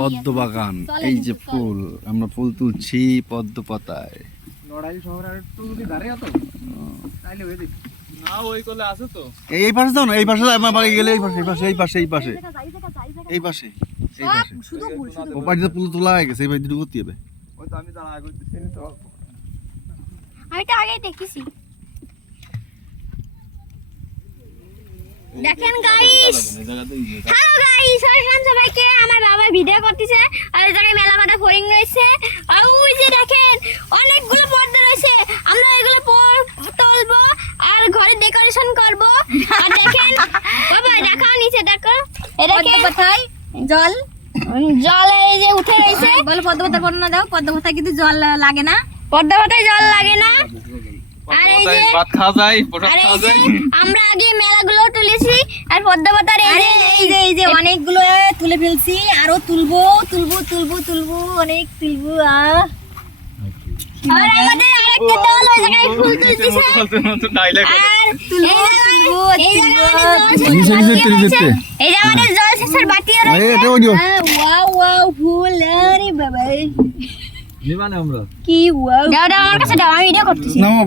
পদ্ম বাগান, এই যে ফুল, আমরা ফুল তুলছি পদ্ম পাতায়। এই পাশে যাও না, এই পাশে আমার বাড়ি গেলে এই পাশে এই পাশে এই পাশে এই পাশে এই পাশে ও পাশে ফুল তোলা হয়ে গেছে, এই পাশে করতে হবে। আমি তো আগে দেখেছি। দেখেন গাইস, হ্যালো গাইস, ওয়েলকাম সবাইকে। আমার বাবা ভিডিও করতেছে আর এই জায়গায় মেলা মাঠে ফরিং রয়েছে। আর ওই যে দেখেন অনেকগুলো পর্দা রয়েছে, আমরা এগুলো তুলবো আর ঘরে ডেকোরেশন করব। আর দেখেন বাবা, দেখো নিচে, দেখো এটা কোথায় জল জল এই যে উঠে রয়েছে। বলো পদ্ম পাতা বর্ণনা দাও। পদ্ম পাতায় কিন্তু জল লাগে না, পদ্মা পাতায় জল লাগে না। আর এই যে ভাত খাওয়া যায়, পোশাক খাওয়া যায়। আমরা আগে মেলাগুলো তুলেছি আর পদ্মা পাতার এই যে অনেকগুলো তুলে ফেলছি, আরো তুলবো তুলবো তুলবো তুলবো অনেক তুলবো। আর আমাদের আরেকটা দল ওই জায়গায় ফুল তুলতেছে। আর নিচে নিচে এই যে আমাদের জল শেষের বাটিও আরে রয়েছে। এটা ওই যে ওয়াও ওয়াও ফুল, আরে বাবা নিবানে আমরা কি ওয়াও। দাও দাও আমার কাছে দাও, আমি ভিডিও করতেছি। নাও।